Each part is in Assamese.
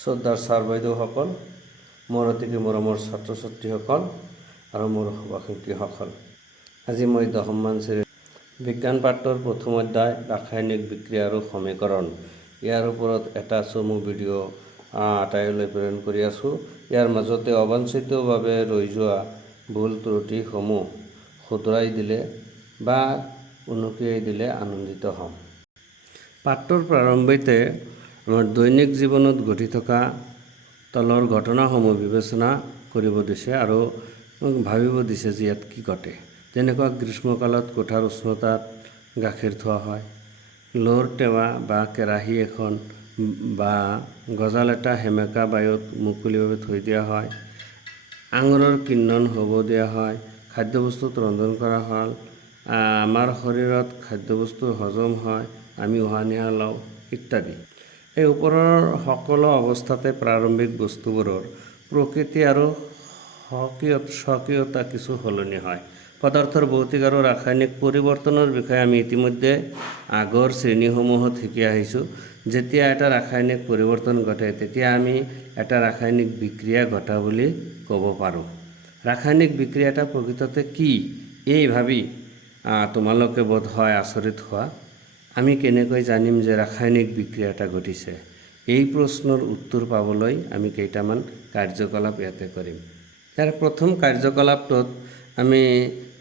শ্ৰদ্ধাৰ ছাৰ বাইদেউসকল, মোৰ অতিকে মৰমৰ ছাত্ৰ ছাত্ৰীসকল আৰু মোৰ সহপাঠীসকল, আজি মই 10মান শ্ৰেণীৰ বিজ্ঞান পাঠৰ প্ৰথম অধ্যায় ৰাসায়নিক বিক্ৰিয়া আৰু সমীকৰণ ইয়াৰ ওপৰত এটা চমু ভিডিঅ' আটাইলৈ প্ৰেৰণ কৰি আছোঁ। ইয়াৰ মাজতে অবাঞ্ছিতভাৱে ৰৈ যোৱা ভুল ত্ৰুটিসমূহ শুধৰাই দিলে বা উনুকিয়াই দিলে আনন্দিত হ'ম। পাঠটোৰ প্ৰাৰম্ভতে আমাৰ দৈনিক জীৱনত ঘটি থকা তলৰ ঘটনাসমূহ বিবেচনা কৰিব দিছে আৰু ভাবিব দিছে যে ইয়াত কি ঘটে। যেনেকুৱা গ্ৰীষ্মকালত কোঠাৰ উষ্ণতাত গাখীৰ থোৱা হয়, লোৰ টেৱা বা কেৰাহী এখন বা গজাল এটা সেমেকা বায়ুত মুকলিভাৱে থৈ দিয়া হয়, আঙুৰৰ কিন্নন হ'ব দিয়া হয়, খাদ্যবস্তুত ৰন্ধন কৰা হ'ল, আমাৰ শৰীৰত খাদ্যবস্তু হজম হয়, আমি উশাহ নিশাহ লওঁ ইত্যাদি। এই ওপৰৰ সকলো অৱস্থাতে প্ৰাৰম্ভিক বস্তুবোৰৰ প্ৰকৃতি আৰু স্বকীয়তা কিছু সলনি হয়। পদাৰ্থৰ ভৌতিক আৰু ৰাসায়নিক পৰিৱৰ্তনৰ বিষয়ে আমি ইতিমধ্যে আগৰ শ্ৰেণীসমূহত শিকি আহিছোঁ। যেতিয়া এটা ৰাসায়নিক পৰিৱৰ্তন ঘটে তেতিয়া আমি এটা ৰাসায়নিক বিক্ৰিয়া ঘটা বুলি ক'ব পাৰোঁ। ৰাসায়নিক বিক্ৰিয়াটা প্ৰকৃততে কি এই ভাবি তোমালোকে বোধ হয় আচৰিত হোৱা। আমি কেনেকৈ জানিম যে ৰাসায়নিক বিক্ৰিয়া এটা ঘটিছে? এই প্ৰশ্নৰ উত্তৰ পাবলৈ আমি কেইটামান কাৰ্যকলাপ ইয়াতে কৰিম। ইয়াৰ প্ৰথম কাৰ্যকলাপটোত আমি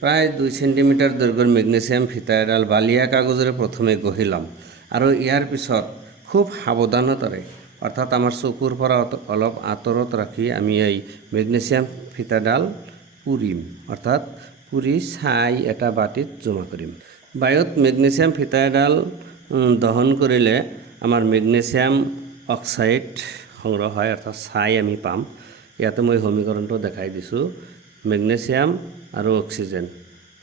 প্ৰায় 2 চেণ্টিমিটাৰ দৈৰ্ঘ্যৰ মেগনেছিয়াম ফিতা এডাল বালিয়া কাগজেৰে প্ৰথমে গঢ়ি ল'ম আৰু ইয়াৰ পিছত খুব সাৱধানতাৰে অৰ্থাৎ আমাৰ চকুৰ পৰা অলপ আঁতৰত ৰাখি আমি এই মেগনেছিয়াম ফিতাডাল পুৰিম, অৰ্থাৎ পুৰি ছাই এটা বাতিত জমা কৰিম। বায়ুত মেগনেছিয়াম ফিতা এডাল দহন কৰিলে আমাৰ মেগনেছিয়াম অক্সাইড সংগ্ৰহ হয়, অৰ্থাৎ ছাই আমি পাম। ইয়াতে মই সমীকৰণটো দেখাই দিছোঁ। মেগনেছিয়াম আৰু অক্সিজেন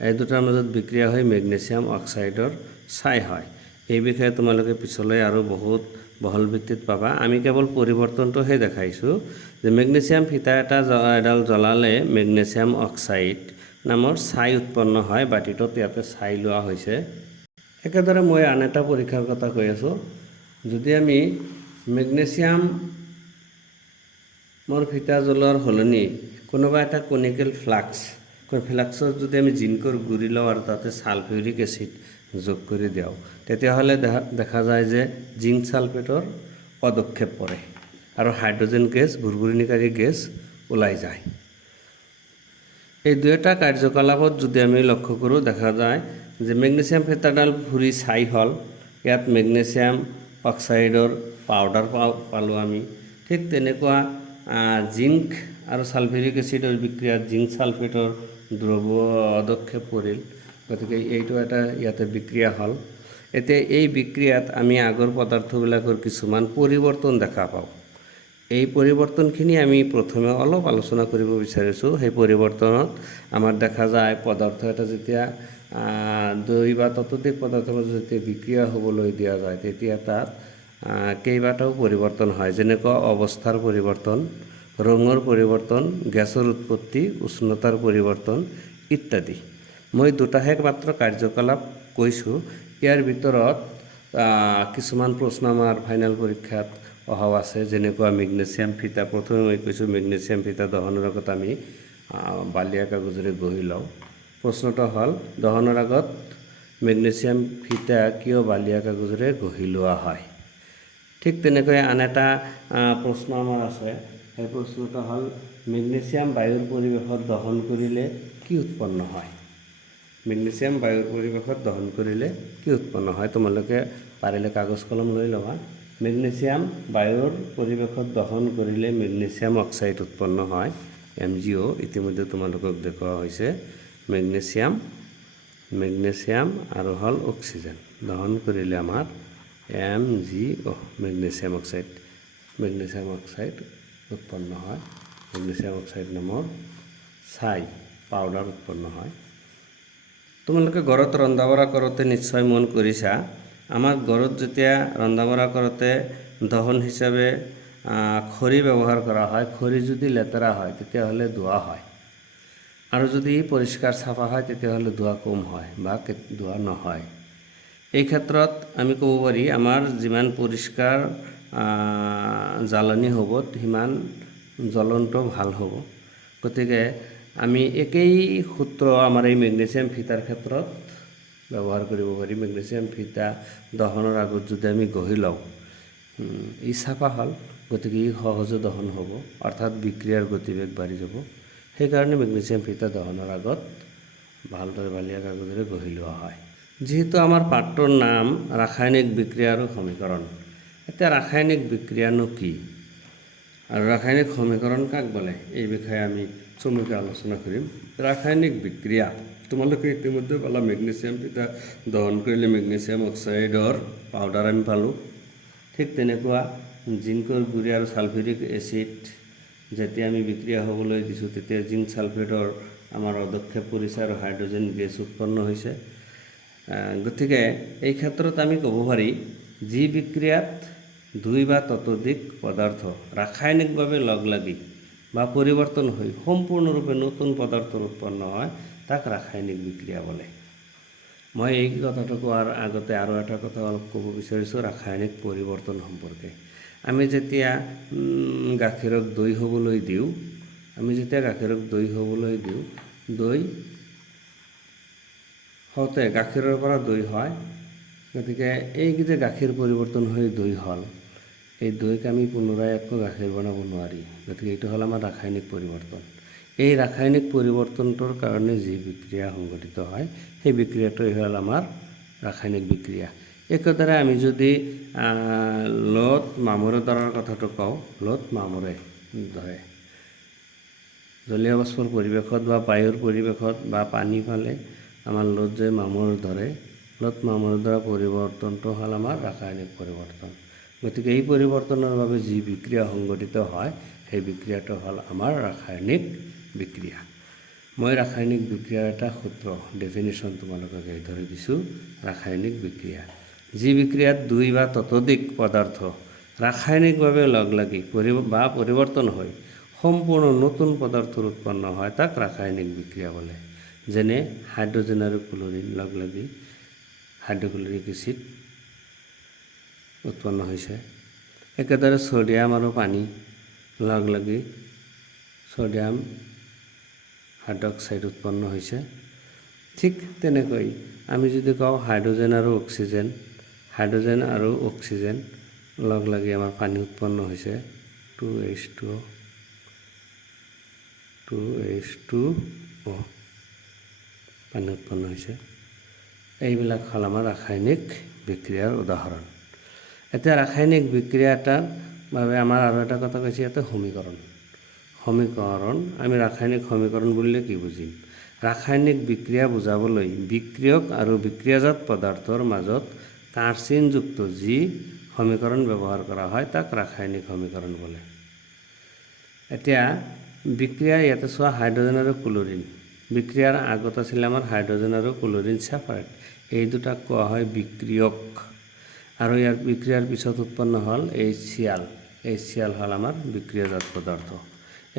এই দুটাৰ মাজত বিক্ৰিয়া হৈ মেগনেছিয়াম অক্সাইডৰ ছাই হয়। এই বিষয়ে তোমালোকে পিছলৈ আৰু বহুত বহল ভিত্তিত পাবা। আমি কেৱল পৰিৱৰ্তনটোহে দেখাইছোঁ যে মেগনেছিয়াম ফিতা এডাল জ্বলালে মেগনেছিয়াম অক্সাইড নামৰ ছাই উৎপন্ন হয়। বাতিটোত ইয়াতে ছাই লোৱা হৈছে। একেদৰে মই আন এটা পৰীক্ষাৰ কথা কৈ আছোঁ। যদি আমি মেগনেছিয়ামৰ ফিতা জ্বলোৱাৰ সলনি কোনোবা এটা কনিকেল ফ্লাক্সত যদি আমি জিংকৰ গুৰি লওঁ আৰু তাতে ছালফিউৰিক এচিড যোগ কৰি দিওঁ, তেতিয়াহ'লে দেখা যায় যে জিংক ছালফেটৰ পদক্ষেপ পৰে আৰু হাইড্ৰজেন গেছ, ভুৰভুৰণিকাৰী গেছ ওলাই যায়। এই দুয়োটা কাৰ্যকলাপত যদি আমি লক্ষ্য কৰোঁ, দেখা যায় যে মেগনেছিয়াম ফিতাডাল ফুৰি ছাই হ'ল, ইয়াত মেগনেছিয়াম অক্সাইডৰ পাউডাৰ পালোঁ আমি। ঠিক তেনেকুৱা জিংক আৰু ছালফিউৰিক এচিডৰ বিক্ৰিয়াত জিংক ছালফেটৰ পদক্ষেপ পৰিল, গতিকে এইটো এটা ইয়াতে বিক্ৰিয়া হ'ল। এতিয়া এই বিক্ৰিয়াত আমি আগৰ পদাৰ্থবিলাকৰ কিছুমান পৰিৱৰ্তন দেখা পাওঁ। এই পৰিৱৰ্তনখিনি আমি প্ৰথমে অলপ আলোচনা কৰিব বিচাৰিছোঁ। সেই পৰিৱৰ্তনত আমাৰ দেখা যায় পদাৰ্থ এটা যেতিয়া 2 বা ততোধিক পদাৰ্থৰ মাজত যেতিয়া বিক্ৰিয়া হ'বলৈ দিয়া যায়, তেতিয়া তাত কেইবাটাও পৰিৱৰ্তন হয়, যেনেকুৱা অৱস্থাৰ পৰিৱৰ্তন, ৰঙৰ পৰিৱৰ্তন, গেছৰ উৎপত্তি, উষ্ণতাৰ পৰিৱৰ্তন ইত্যাদি। মই দুটাহে মাত্ৰ কাৰ্যকলাপ কৈছোঁ। ইয়াৰ ভিতৰত কিছুমান প্ৰশ্ন আমাৰ ফাইনেল পৰীক্ষাত অহাও আছে, যেনেকুৱা মেগনেছিয়াম ফিতা। প্ৰথমে মই কৈছোঁ মেগনেছিয়াম ফিতা দহনৰ আগত আমি বালিয়া কাগজেৰে গঢ়ি লওঁ। প্ৰশ্নটো হ'ল দহনৰ আগত মেগনেছিয়াম ফিতা কিয় বালিয়া কাগজেৰে গঢ়ি লোৱা হয়? ঠিক তেনেকৈ আন এটা প্ৰশ্ন আমাৰ আছে। সেই প্ৰশ্নটো হ'ল মেগনেছিয়াম বায়ুৰ পৰিৱেশত দহন কৰিলে কি উৎপন্ন হয়? মেগনেছিয়াম বায়ুৰ পৰিৱেশত দহন কৰিলে কি উৎপন্ন হয়? তোমালোকে পাৰিলে কাগজ কলম লৈ ল'বা। মেগনেছিয়াম বায়ুৰ পৰিৱেশত দহন কৰিলে মেগনেছিয়াম অক্সাইড উৎপন্ন হয়, MgO। ইতিমধ্যে তোমালোকক দেখুওৱা হৈছে। মেগনেছিয়াম আৰু হ'ল অক্সিজেন দহন কৰিলে আমাৰ MgO মেগনেছিয়াম অক্সাইড উৎপন্ন হয়। মেগনেছিয়াম অক্সাইড নামৰ ছাই পাউডাৰ উৎপন্ন হয়। তোমালোকে ঘৰত ৰন্ধা বঢ়া কৰোঁতে নিশ্চয় মন কৰিছা, আমাৰ ঘৰত যেতিয়া ৰন্ধা বঢ়া কৰোঁতে দহন হিচাপে খৰি ব্যৱহাৰ কৰা হয়। খৰি যদি লেতেৰা হয় তেতিয়াহ'লে ধোঁৱা হয়, আৰু যদি পৰিষ্কাৰ চাফা হয় তেতিয়াহ'লে ধোঁৱা কম হয় বা ধোঁৱা নহয়। এই ক্ষেত্ৰত আমি ক'ব পাৰি আমাৰ যিমান পৰিষ্কাৰ জ্বালনি হ'ব সিমান জ্বলন্ত ভাল হ'ব। গতিকে আমি একেই সূত্ৰ আমাৰ এই মেগনেছিয়াম ফিটাৰ ক্ষেত্ৰত ব্যৱহাৰ কৰিব পাৰি। মেগনেছিয়াম ফিটা দহনৰ আগত যদি আমি ঘঁহি লওঁ, ই চাফা হ'ল, গতিকে ই সহজে দহন হ'ব, অৰ্থাৎ বিক্ৰিয়াৰ গতিবেগ বাঢ়ি যাব। সেইকাৰণে মেগনেছিয়াম ফিটা দহনৰ আগত ভালদৰে বালিয়া কাগজেৰে ঘঁহি লোৱা হয়। যিহেতু আমাৰ পাঠটোৰ নাম ৰাসায়নিক বিক্ৰিয়া আৰু সমীকৰণ, এতিয়া ৰাসায়নিক বিক্ৰিয়ানো কি আৰু ৰাসায়নিক সমীকৰণ কাক বোলে, এই বিষয়ে আমি চমুকৈ আলোচনা কৰিম। ৰাসায়নিক বিক্ৰিয়া, তোমালোকে ইতিমধ্যে পালা মেগনেছিয়াম ফিটা দহন কৰিলে মেগনেছিয়াম অক্সাইডৰ পাউডাৰ আমি পালোঁ। ঠিক তেনেকুৱা জিংকৰ গুৰি আৰু ছালফিউৰিক এচিড যেতিয়া আমি বিক্ৰিয়া হ'বলৈ দিছোঁ, তেতিয়া জিংক ছালফেটৰ আমাৰ পদক্ষেপ পৰিছে আৰু হাইড্ৰজেন গেছ উৎপন্ন হৈছে। গতিকে এই ক্ষেত্ৰত আমি ক'ব পাৰি, যি বিক্ৰিয়াত দুই বা ততোধিক পদাৰ্থ ৰাসায়নিকভাৱে লগ লাগি বা পৰিৱৰ্তন হৈ সম্পূৰ্ণৰূপে নতুন পদাৰ্থৰ উৎপন্ন হয়, তাক ৰাসায়নিক বিক্ৰিয়া বোলে। মই এই কথাটো কোৱাৰ আগতে আৰু এটা কথা অলপ ক'ব বিচাৰিছোঁ ৰাসায়নিক পৰিৱৰ্তন সম্পৰ্কে। আমি যেতিয়া গাখীৰক দৈ হ'বলৈ দিওঁ, দৈ হওঁতে গাখীৰৰ পৰা দৈ হয়। গতিকে এই যে গাখীৰ পৰিৱৰ্তন হৈ দৈ হ'ল, এই দৈক আমি পুনৰাই আকৌ গাখীৰ বনাব নোৱাৰি। গতিকে এইটো হ'ল আমাৰ ৰাসায়নিক পৰিৱৰ্তন। এই ৰাসায়নিক পৰিৱৰ্তনটোৰ কাৰণে যি বিক্ৰিয়া সংঘটিত হয়, সেই বিক্ৰিয়াটোৱে হ'ল আমাৰ ৰাসায়নিক বিক্ৰিয়া। একেদৰে আমি যদি লত মামৰে ধৰাৰ কথাটো কওঁ, লত মামৰে ধৰে জলীয় বাষ্পৰ পৰিৱেশত বা বায়ুৰ পৰিৱেশত বা পানী পালে আমাৰ লত যে মামৰ ধৰে, লত মামৰে ধৰা পৰিৱৰ্তনটো হ'ল আমাৰ ৰাসায়নিক পৰিৱৰ্তন। গতিকে এই পৰিৱৰ্তনৰ বাবে যি বিক্ৰিয়া সংঘটিত হয়, সেই বিক্ৰিয়াটো হ'ল আমাৰ ৰাসায়নিক বিক্ৰিয়া। মই ৰাসায়নিক বিক্ৰিয়াৰ এটা সূত্ৰ ডেফিনেশ্যন তোমালোকক এইদৰে দিছোঁ। ৰাসায়নিক বিক্ৰিয়া, যি বিক্ৰিয়াত দুই বা ততোধিক পদাৰ্থ ৰাসায়নিকভাৱে লগ লাগি বা পৰিৱৰ্তন হৈ সম্পূৰ্ণ নতুন পদাৰ্থৰ উৎপন্ন হয়, তাক ৰাসায়নিক বিক্ৰিয়া বোলে। যেনে হাইড্ৰজেন আৰু ক্লৰিন লগ লাগি হাইড্ৰক্লৰিক এচিড উৎপন্ন হৈছে। একেদৰে ছ'ডিয়াম আৰু পানী লগ লাগি ছ'ডিয়াম হাইড্ৰক্সাইড উৎপন্ন হৈছে। ঠিক তেনেকৈ আমি যদি কওঁ হাইড্ৰজেন আৰু অক্সিজেন লগ লাগি আমাৰ পানী উৎপন্ন হৈছে, 2H2O পানী উৎপন্ন হৈছে। এইবিলাক হ'ল আমাৰ ৰাসায়নিক বিক্ৰিয়াৰ উদাহৰণ। এতিয়া ৰাসায়নিক বিক্ৰিয়া এটাৰ বাবে আমাৰ আৰু এটা কথা কৈছে, ইয়াতে সমীকৰণ। আমি ৰাসায়নিক সমীকৰণ বুলিলে কি বুজিম? ৰাসায়নিক বিক্ৰিয়া বুজাবলৈ বিক্ৰিয়ক আৰু বিক্ৰিয়াজাত পদাৰ্থৰ মাজত কাৰ্চিনযুক্ত যি সমীকৰণ ব্যৱহাৰ কৰা হয়, তাক ৰাসায়নিক সমীকৰণ বোলে। এতিয়া বিক্ৰিয়া ইয়াতে চোৱা, হাইড্ৰজেন আৰু ক্লৰিন বিক্ৰিয়াৰ আগত আছিলে আমাৰ হাইড্ৰজেন আৰু ক্লৰিন ছেপাৰেট, এই দুটাক কোৱা হয় বিক্ৰিয়ক। আৰু ইয়াৰ বিক্ৰিয়াৰ পিছত উৎপন্ন হ'ল HCl হ'ল আমাৰ বিক্ৰিয়াজাত পদাৰ্থ।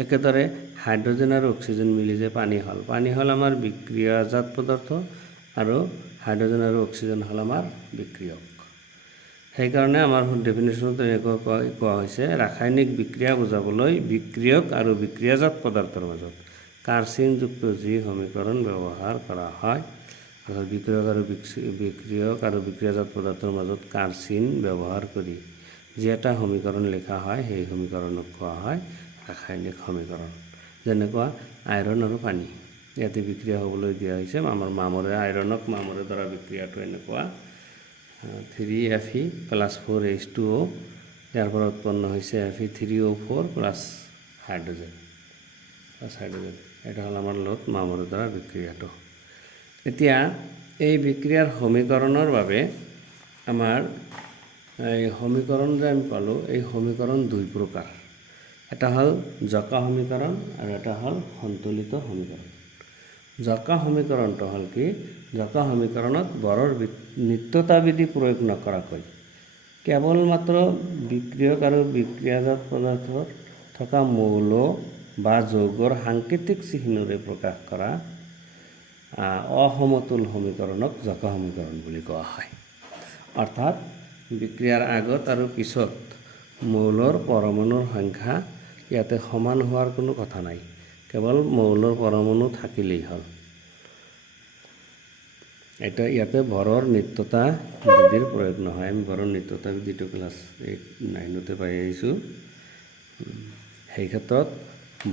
একেদৰে হাইড্ৰজেন আৰু অক্সিজেন মিলি যে পানী হ'ল আমাৰ বিক্ৰিয়াজাত পদাৰ্থ, আৰু হাইড্ৰজেন আৰু অক্সিজেন হ'ল আমাৰ বিক্ৰিয়ক। সেইকাৰণে আমাৰ ডেফিনেশ্যনত এনেকৈ কোৱা হৈছে, ৰাসায়নিক বিক্ৰিয়া বুজাবলৈ বিক্ৰিয়ক আৰু বিক্ৰিয়াজাত পদাৰ্থৰ মাজত কাৰ্চিনযুক্ত যি সমীকৰণ ব্যৱহাৰ কৰা হয়, অৰ্থাৎ বিক্ৰিয়ক আৰু বিক্ৰিয়াজাত পদাৰ্থৰ মাজত কাৰ্চিন ব্যৱহাৰ কৰি যি এটা সমীকৰণ লিখা হয়, সেই সমীকৰণক কোৱা হয় ৰাসায়নিক সমীকৰণ। যেনেকুৱা আইৰণ আৰু পানী ইয়াতে বিক্ৰিয়া হ'বলৈ দিয়া হৈছে, আমাৰ আইৰণক মামৰে ধৰা বিক্ৰিয়াটো এনেকুৱা, 3Fe + 4H2O, ইয়াৰ পৰা উৎপন্ন হৈছে Fe3O4 প্লাছ হাইড্ৰজেন। এটা হ'ল আমাৰ লত মামৰে ধৰা বিক্ৰিয়াটো। এতিয়া এই বিক্ৰিয়াৰ সমীকৰণৰ বাবে আমাৰ এই সমীকৰণ যে আমি পালোঁ, এই সমীকৰণ দুই প্ৰকাৰ। এটা হ'ল জকা সমীকৰণ আৰু এটা হ'ল সন্তুলিত সমীকৰণ। জকা সমীকৰণটো হ'ল কি? জকা সমীকৰণত বৰৰ নিত্যতাবিধি প্ৰয়োগ নকৰাকৈ কেৱল মাত্ৰ বিক্ৰিয়ক আৰু বিক্ৰিয়াজাত পদাৰ্থৰ থকা মৌল বা যৌগৰ সাংকেতিক চিহ্নৰে প্ৰকাশ কৰা অসমতুল সমীকৰণক জকা সমীকৰণ বুলি কোৱা হয়। অৰ্থাৎ বিক্ৰিয়াৰ আগত আৰু পিছত মৌলৰ পৰমাণুৰ সংখ্যা ইয়াতে সমান হোৱাৰ কোনো কথা নাই, কেৱল মৌলৰ পৰমাণু থাকিলেই হ'ল। এটা ইয়াতে ভৰৰ নিত্যতা বিধিৰ প্ৰয়োগ নহয়। আমি ভৰৰ নিত্যতা বিধিটো ক্লাছ 8-9 পাই আহিছোঁ। সেই ক্ষেত্ৰত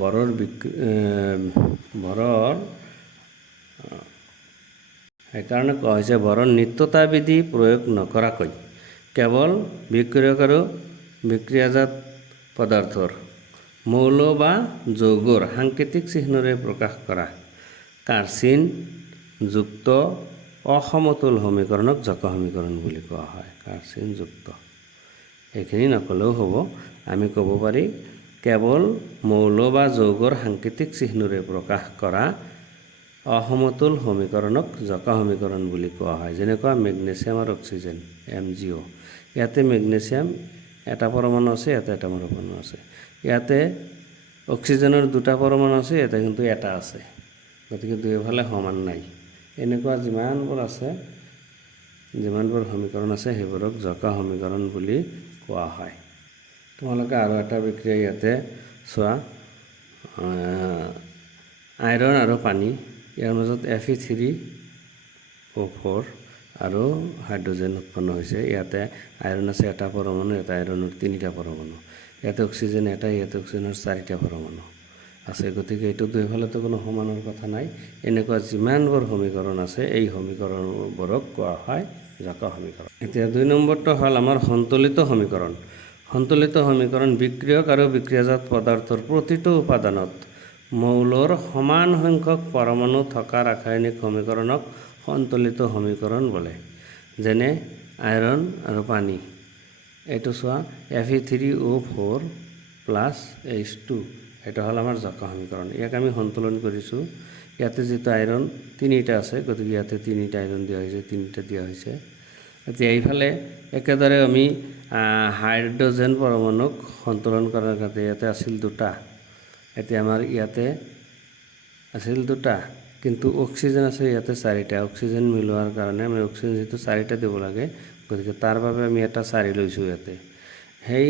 ভৰৰ সেইকাৰণে কোৱা হৈছে ভৰৰ নিত্যতা বিধি প্ৰয়োগ নকৰাকৈ কেৱল বিক্ৰিয়ক আৰু বিক্ৰিয়াজাত পদাৰ্থৰ মৌল বা যৌগৰ সাংকেতিক চিহ্নৰে প্ৰকাশ কৰা কাৰ্চিন যুক্ত অসমতুল সমীকৰণক জকা সমীকৰণ বুলি কোৱা হয়। কাৰ্চিন যুক্ত এইখিনি নকলেও হ'ব, আমি ক'ব পাৰি কেৱল মৌল বা যৌগৰ সাংকেতিক চিহ্নৰে প্ৰকাশ কৰা অসমতুল সমীকৰণক জকা সমীকৰণ বুলি কোৱা হয়। যেনেকুৱা মেগনেছিয়াম আৰু অক্সিজেন MgO, ইয়াতে মেগনেছিয়াম এটা পৰমাণু আছে, ইয়াতে এটা পৰমাণু আছে। ইয়াতে অক্সিজেনৰ দুটা পৰমাণু আছে, ইয়াতে কিন্তু এটা আছে, গতিকে দুয়োফালে সমান নাই। এনেকুৱা যিমানবোৰ আছে, যিমানবোৰ সমীকৰণ আছে সেইবোৰক জকা সমীকৰণ বুলি কোৱা হয়। তোমালোকে আৰু এটা বিক্ৰিয়া ইয়াতে চোৱা, আইৰণ আৰু পানী, ইয়াৰ মাজত Fe3O4 আৰু হাইড্ৰজেন উৎপন্ন হৈছে। ইয়াতে আইৰণ আছে এটা পৰমাণু, ইয়াতে আইৰণৰ 3টা পৰমাণু, ইয়াতে অক্সিজেন এটা, ইয়াতে অক্সিজেনৰ 4টা পৰমাণু আছে। গতিকে এইটো দুয়োফালেতো কোনো সমানৰ কথা নাই। এনেকুৱা যিমানবোৰ সমীকৰণ আছে এই সমীকৰণবোৰক কোৱা হয় জকা সমীকৰণ। এতিয়া 2 নম্বৰটো হ'ল আমাৰ সন্তুলিত সমীকৰণ। সন্তুলিত সমীকৰণ বিক্ৰিয়ক আৰু বিক্ৰিয়াজাত পদাৰ্থৰ প্ৰতিটো উপাদানত মৌলৰ সমান সংখ্যক পৰমাণু থকা ৰাসায়নিক সমীকৰণক সন্তুলিত সমীকৰণ বোলে। যেনে আইৰণ আৰু পানী, এইটো চোৱা Fe3O4 + H2, এইটো হ'ল আমাৰ জকা সমীকৰণ। ইয়াক আমি সন্তুলন কৰিছোঁ। ইয়াতে যিটো আইৰণ 3টা আছে, গতিকে ইয়াতে 3টা আইৰণ দিয়া হৈছে, 3টা দিয়া হৈছে। এতিয়া এইফালে একেদৰে আমি হাইড্ৰজেন পৰমাণুক সন্তুলন কৰাৰ কাৰণে ইয়াতে আছিল 2টা, এতিয়া আমাৰ ইয়াতে আছিল 2টা, কিন্তু অক্সিজেন আছে ইয়াতে 4টা। অক্সিজেন মিলোৱাৰ কাৰণে আমি অক্সিজেন যিটো 4টা দিব লাগে, গতিকে তাৰ বাবে আমি এটা 4 লৈছোঁ ইয়াতে। সেই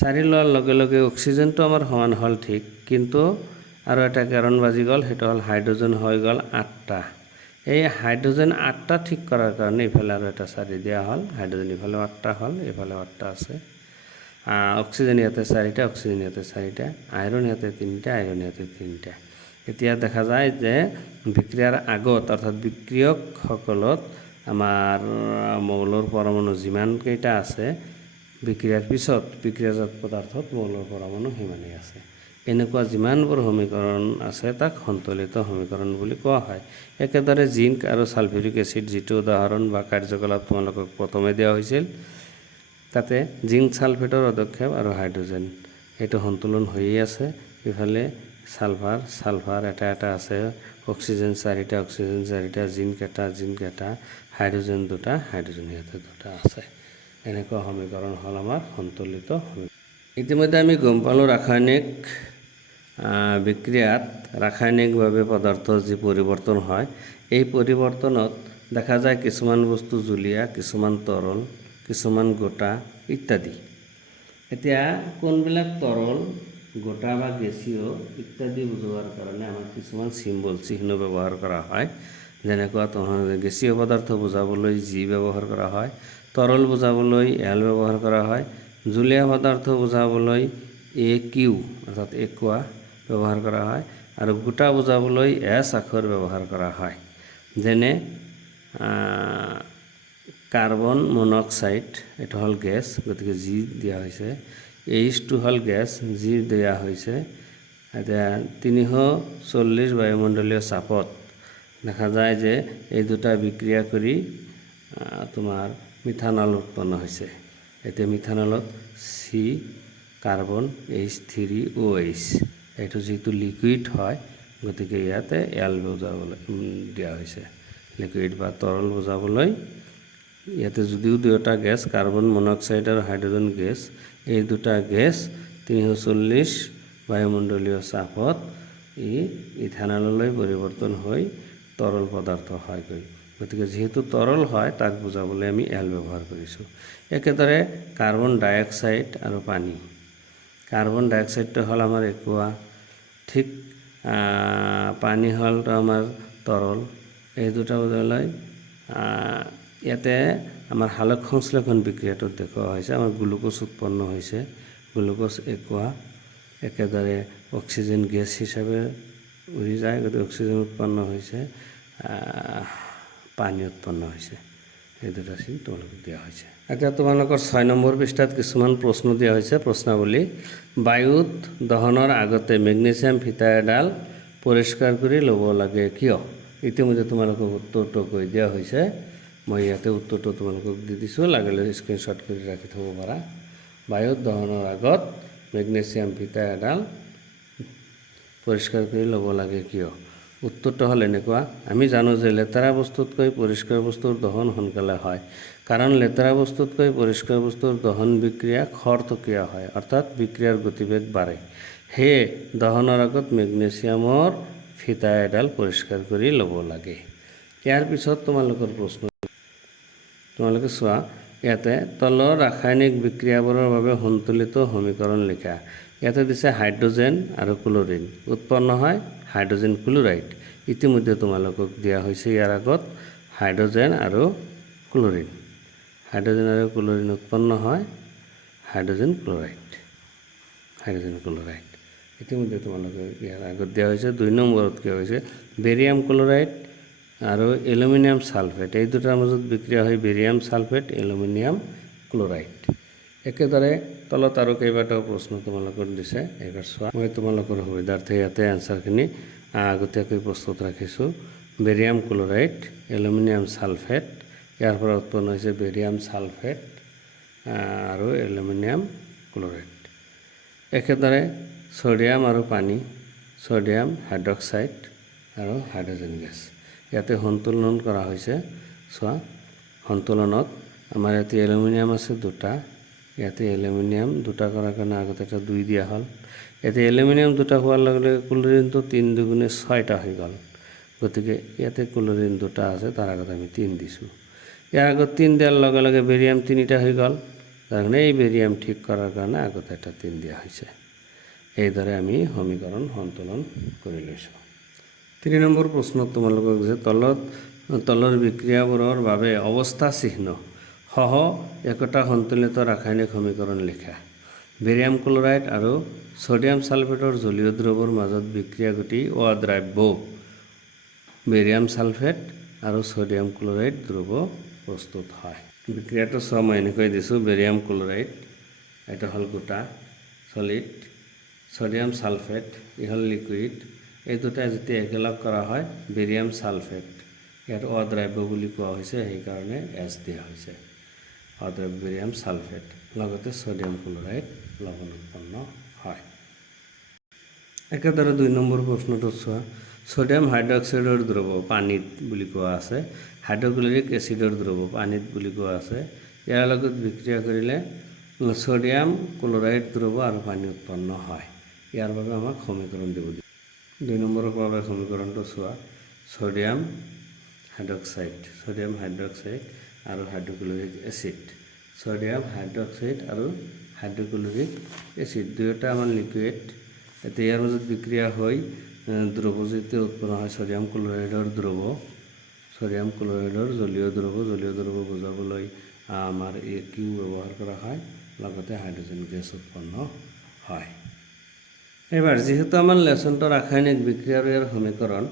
4 লোৱাৰ লগে লগে অক্সিজেনটো আমাৰ সমান হ'ল ঠিক, কিন্তু আৰু এটা কাৰণ বাজি গ'ল, সেইটো হ'ল হাইড্ৰজেন হৈ গ'ল 8টা। এই হাইড্ৰজেন 8টা ঠিক কৰাৰ কাৰণে ইফালে আৰু এটা 4 দিয়া হ'ল। হাইড্ৰজেন ইফালে 8টা হ'ল, ইফালে 8টা আছে। অক্সিজেন ইয়াতে 4টা, অক্সিজেন ইয়াতে 4টা, আইৰণ ইয়াতে 3টা, আইৰণ ইয়াতে 3টা। এতিয়া দেখা যায় যে বিক্ৰিয়াৰ আগত অৰ্থাৎ বিক্ৰিয়কসকলত আমাৰ মৌলৰ পৰমাণু যিমানকেইটা আছে, বিক্ৰিয়াৰ পিছত বিক্ৰিয়াজাত পদাৰ্থত মৌলৰ পৰমাণু সিমানেই আছে। এনেকুৱা যিমানবোৰ সমীকৰণ আছে তাক সন্তুলিত সমীকৰণ বুলি কোৱা হয়। একেদৰে জিংক আৰু ছালফিউৰিক এচিড, যিটো উদাহৰণ বা কাৰ্যকলাপ তোমালোকক প্ৰথমে দিয়া হৈছিল, তাতে জিংক ছালফেটৰ পদক্ষেপ আৰু হাইড্ৰজেন এইটো সন্তুলন হৈয়ে আছে। ইফালে ছালফাৰ এটা এটা আছে, অক্সিজেন 4টা, অক্সিজেন 4টা, জিংক এটা, হাইড্ৰজেন 2টা, হাইড্ৰজেন ইয়াতে 2টা আছে। এনেকুৱা সমীকৰণ হ'ল আমাৰ সন্তুলিত সমীকৰণ। ইতিমধ্যে আমি গম পালোঁ ৰাসায়নিক বিক্ৰিয়াত ৰাসায়নিকভাৱে পদাৰ্থৰ যি পৰিৱৰ্তন হয়, এই পৰিৱৰ্তনত দেখা যায় কিছুমান বস্তু জুলীয়া, কিছুমান তৰল, কিছুমান গোটা ইত্যাদি। এতিয়া কোনবিলাক তৰল, গোটা বা গেছীয় ইত্যাদি বুজোৱাৰ কাৰণে আমাৰ কিছুমান চিহ্ন ব্যৱহাৰ কৰা হয়। যেনেকুৱা গেছীয় পদাৰ্থ বুজাবলৈ G ব্যৱহাৰ কৰা হয়, তৰল বুজাবলৈ L ব্যৱহাৰ কৰা হয়, জুলীয়া পদাৰ্থ বুজাবলৈ AQ অৰ্থাৎ একুয়া ব্যৱহাৰ কৰা হয়, আৰু গোটা বুজাবলৈ S আখৰ ব্যৱহাৰ কৰা হয়। যেনে কাৰ্বন মনক্সাইড, এইটো হ'ল গেছ, গতিকে G দিয়া হৈছে। H2 হ'ল গেছ, G দিয়া হৈছে। এতিয়া 340 বায়ুমণ্ডলীয় চাপত দেখা যায় যে এই দুটা বিক্ৰিয়া কৰি তোমাৰ মিথানল উৎপন্ন হৈছে। এতিয়া মিথানলত C কাৰ্বন H3OH, এইটো যিটো লিকুইড হয়, গতিকে ইয়াতে L বুজাবলৈ দিয়া হৈছে। লিকুইড বা তৰল বুজাবলৈ ইয়াতে যদিও দুয়োটা গেছ, কাৰ্বন মনক্সাইড আৰু হাইড্ৰজেন গেছ, এই দুটা গেছ 340 বায়ুমণ্ডলীয় চাপত ইথানললৈ পৰিৱৰ্তন হৈ তৰল পদাৰ্থ হয়গৈ। গতিকে যেহেতু তৰল হয় তাক বুজাবলৈ আমি এল ব্যৱহাৰ কৰিছোঁ। একেদৰে কাৰ্বন ডাই অক্সাইড আৰু পানী। কাৰ্বন ডাই অক্সাইডটো হ'ল আমাৰ একুয়া, ঠিক পানী হ'ল আমাৰ তৰল। এই দুটা বুজাবলৈ ইয়াতে আমাৰ সালোক সংশ্লেষণ বিক্ৰিয়াটোত দেখুওৱা হৈছে। আমাৰ গ্লুকোজ উৎপন্ন হৈছে, গ্লুকোজ একুয়া। একেদৰে অক্সিজেন গেছ হিচাপে উৰি যায়, গতিকে অক্সিজেন উৎপন্ন হৈছে, পানী উৎপন্ন হৈছে। এই দুটা চিন তোমালোকক দিয়া হৈছে। এতিয়া তোমালোকৰ 6 নম্বৰ পৃষ্ঠাত কিছুমান প্ৰশ্ন দিয়া হৈছে, প্ৰশ্নাৱলী। বায়ুত দহনৰ আগতে মেগনেছিয়াম ফিতা এডাল পৰিষ্কাৰ কৰি ল'ব লাগে কিয়? ইতিমধ্যে তোমালোকক উত্তৰটো কৈ দিয়া হৈছে। মই ইয়াতে উত্তৰটো তোমালোকক দি দিছোঁ, লাগিলে স্ক্ৰীনশ্বট কৰি ৰাখি থ'ব পাৰা। বায়ুত দহনৰ আগত মেগনেছিয়াম ফিতা এডাল পৰিষ্কাৰ কৰি ল'ব লাগে কিয়? উত্তৰটো হ'ল এনেকুৱা। আমি জানো যে লেতেৰা বস্তুতকৈ পৰিষ্কাৰ বস্তুৰ দহন সোনকালে হয়, কাৰণ লেতেৰা বস্তুতকৈ পৰিষ্কাৰ বস্তুৰ দহন বিক্ৰিয়া খৰতকীয়া হয়, অৰ্থাৎ বিক্ৰিয়াৰ গতিবেগ বাঢ়ে। সেয়ে দহনৰ আগত মেগনেছিয়ামৰ ফিতা এডাল পৰিষ্কাৰ কৰি ল'ব লাগে। ইয়াৰ পিছত তোমালোকৰ প্ৰশ্ন, তোমালোকে চোৱা, ইয়াতে তলৰ ৰাসায়নিক বিক্ৰিয়াবোৰৰ বাবে সন্তুলিত সমীকৰণ লিখা। ইয়াতে দিছে হাইড্ৰজেন আৰু ক্লৰিন, উৎপন্ন হয় হাইড্ৰজেন ক্লোৰাইড। ইতিমধ্যে তোমালোকক দিয়া হৈছে ইয়াৰ আগত হাইড্ৰজেন আৰু ক্লৰিন। হাইড্ৰজেন আৰু ক্লৰিন উৎপন্ন হয় হাইড্ৰজেন ক্লোৰাইড, হাইড্ৰজেন ক্লোৰাইড। ইতিমধ্যে তোমালোকে ইয়াৰ আগত দিয়া হৈছে। 2 নম্বৰত কি হৈছে, বেৰিয়াম ক্লোৰাইড আৰু এলুমিনিয়াম ছালফেট, এই দুটাৰ মাজত বিক্ৰিয়া হয় বেৰিয়াম ছালফেট, এলুমিনিয়াম ক্লোৰাইড। একেদৰে তলত আৰু কেইবাটাও প্ৰশ্ন তোমালোকৰ দিছে, এইবাৰ চোৱা। মই তোমালোকৰ সুবিধাৰ্থে ইয়াতে এনচাৰখিনি আগতীয়াকৈ প্ৰস্তুত ৰাখিছোঁ। বেৰিয়াম ক্লোৰাইড, এলুমিনিয়াম ছালফেট, ইয়াৰ পৰা উৎপন্ন হৈছে বেৰিয়াম ছালফেট আৰু এলুমিনিয়াম ক্লোৰাইড। একেদৰে ছ'ডিয়াম আৰু পানী, ছ'ডিয়াম হাইড্ৰক্সাইড আৰু হাইড্ৰজেন গেছ, ইয়াতে সন্তুলন কৰা হৈছে। চোৱা, সন্তুলনত আমাৰ ইয়াতে এলুমিনিয়াম আছে 2টা, ইয়াতে এলুমিনিয়াম 2টা কৰাৰ কাৰণে আগতে এটা 2 দিয়া হ'ল। ইয়াতে এলুমিনিয়াম 2টা হোৱাৰ লগে লগে ক্লোৰিনটো 3 2 6টা হৈ গ'ল। গতিকে ইয়াতে ক্লোৰিন 2টা আছে, তাৰ আগত আমি 3 দিছোঁ। ইয়াৰ আগত 3 দিয়াৰ লগে লগে বেৰিয়াম 3টা হৈ গ'ল, তাৰ কাৰণে এই বেৰিয়াম ঠিক কৰাৰ কাৰণে আগতে এটা 3 দিয়া হৈছে। এইদৰে আমি সমীকৰণ সন্তুলন কৰি লৈছোঁ। 3 নম্বৰ প্ৰশ্নত তোমালোকক যে তলৰ বিক্ৰিয়াবোৰৰ বাবে অৱস্থা চিহ্ন সহ একোটা সন্তুলিত ৰাসায়নিক সমীকৰণ লিখা। বেৰিয়াম ক্লোৰাইড আৰু ছ'ডিয়াম ছালফেটৰ জলীয় দ্ৰৱৰ মাজত বিক্ৰিয়া ঘটি অদ্ৰাব্য বেৰিয়াম ছালফেট আৰু ছ'ডিয়াম ক্লোৰাইড দ্ৰৱ প্ৰস্তুত হয়। বিক্ৰিয়াটো চোৱা, মই এনেকৈ দিছোঁ। বেৰিয়াম ক্লোৰাইড, এটা হ'ল গোটা চলিড, ছ'ডিয়াম ছালফেট, ই হ'ল লিকুইড। এই দুটাই যেতিয়া একেলগ কৰা হয় বেৰিয়াম ছালফেট, ইয়াত অদ্ৰাব্য বুলি কোৱা হৈছে, সেইকাৰণে এছ দিয়া হৈছে। অদ্ৰাব্য বেৰিয়াম ছালফেট, লগতে ছ'ডিয়াম ক্লোৰাইড লৱণ উৎপন্ন হয়। একেদৰে 2 নম্বৰ প্ৰশ্নটো চোৱা, ছ'ডিয়াম হাইড্ৰক্সাইডৰ দ্ৰৱ পানীত বুলি কোৱা আছে, হাইড্ৰক্লৰিক এচিডৰ দ্ৰৱ পানীত বুলি কোৱা আছে। ইয়াৰ লগত বিক্ৰিয়া কৰিলে ছ'ডিয়াম ক্লোৰাইড দ্ৰৱ আৰু পানী উৎপন্ন হয়। ইয়াৰ বাবে আমাক সমীকৰণ দিব। 2 নম্বৰৰ বাবে সমীকৰণটো চোৱা, ছ'ডিয়াম হাইড্ৰক্সাইড আৰু হাইড্ৰক্লৰিক এচিড। ছ'ডিয়াম হাইড্ৰক্সাইড আৰু হাইড্ৰক্লৰিক এচিড দুয়োটা আমাৰ লিকুইড। এতিয়া ইয়াৰ মাজত বিক্ৰিয়া হৈ দ্ৰৱ যেতিয়া উৎপন্ন হয় ছ'ডিয়াম ক্লোৰাইডৰ দ্ৰৱ, ছ'ডিয়াম ক্লোৰাইডৰ জলীয় দ্ৰৱ বুজাবলৈ আমাৰ কিউ ব্যৱহাৰ কৰা হয়, লগতে হাইড্ৰজেন গেছ উৎপন্ন হয়। এবাৰ যিহেতু আমাৰ লেচনটো ৰাসায়নিক বিক্ৰিয়া আৰু ইয়াৰ সমীকৰণ,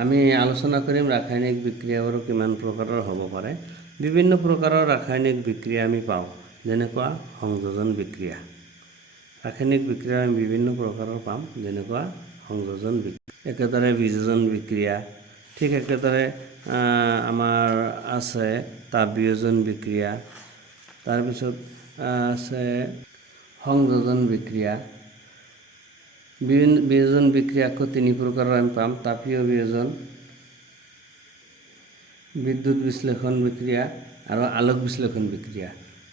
আমি আলোচনা কৰিম ৰাসায়নিক বিক্ৰিয়াবোৰ কিমান প্ৰকাৰৰ হ'ব পাৰে। বিভিন্ন প্ৰকাৰৰ ৰাসায়নিক বিক্ৰিয়া আমি পাওঁ, যেনেকুৱা সংযোজন বিক্ৰিয়া। ৰাসায়নিক বিক্ৰিয়া আমি বিভিন্ন প্ৰকাৰৰ পাম, যেনেকুৱা সংযোজন বিক্ৰিয়া। একেদৰে বিযোজন বিক্ৰিয়া, ঠিক একেদৰে আমাৰ আছে তাপবিয়োজন বিক্ৰিয়া, তাৰপিছত আছে সংযোজন বিক্ৰিয়া। বিয়োজন বিক্ৰিয়া আকৌ 3 প্ৰকাৰৰ আমি পাম, তাপীয় বিয়োজন, বিদ্যুৎ বিশ্লেষণ বিক্ৰিয়া আৰু আলোক বিশ্লেষণ বিক্ৰিয়া।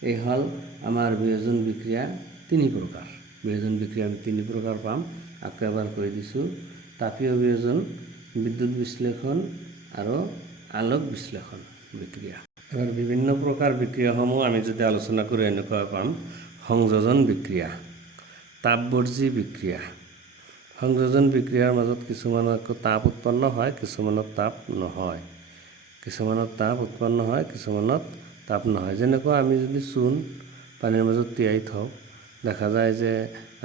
এই হ'ল আমাৰ বিয়োজন বিক্ৰিয়া 3 প্ৰকাৰ। বিয়োজন বিক্ৰিয়া আমি 3 প্ৰকাৰ পাম, আকৌ এবাৰ কৈ দিছোঁ। তাপীয় বিয়োজন, বিদ্যুৎ বিশ্লেষণ আৰু আলোক বিশ্লেষণ বিক্ৰিয়া। এবাৰ বিভিন্ন প্ৰকাৰ বিক্ৰিয়াসমূহ আমি যদি আলোচনা কৰি এনেকুৱা পাম সংযোজন বিক্ৰিয়া, তাপবৰ্জী বিক্ৰিয়া। সংযোজন বিক্ৰিয়াৰ মাজত কিছুমানৰ তাপ উৎপন্ন হয়, কিছুমানত তাপ নহয়, কিছুমানত তাপ উৎপন্ন হয়, কিছুমানত তাপ নহয়। যেনেকুৱা আমি যদি চূণ পানীৰ মাজত তিয়াই থওঁ, দেখা যায় যে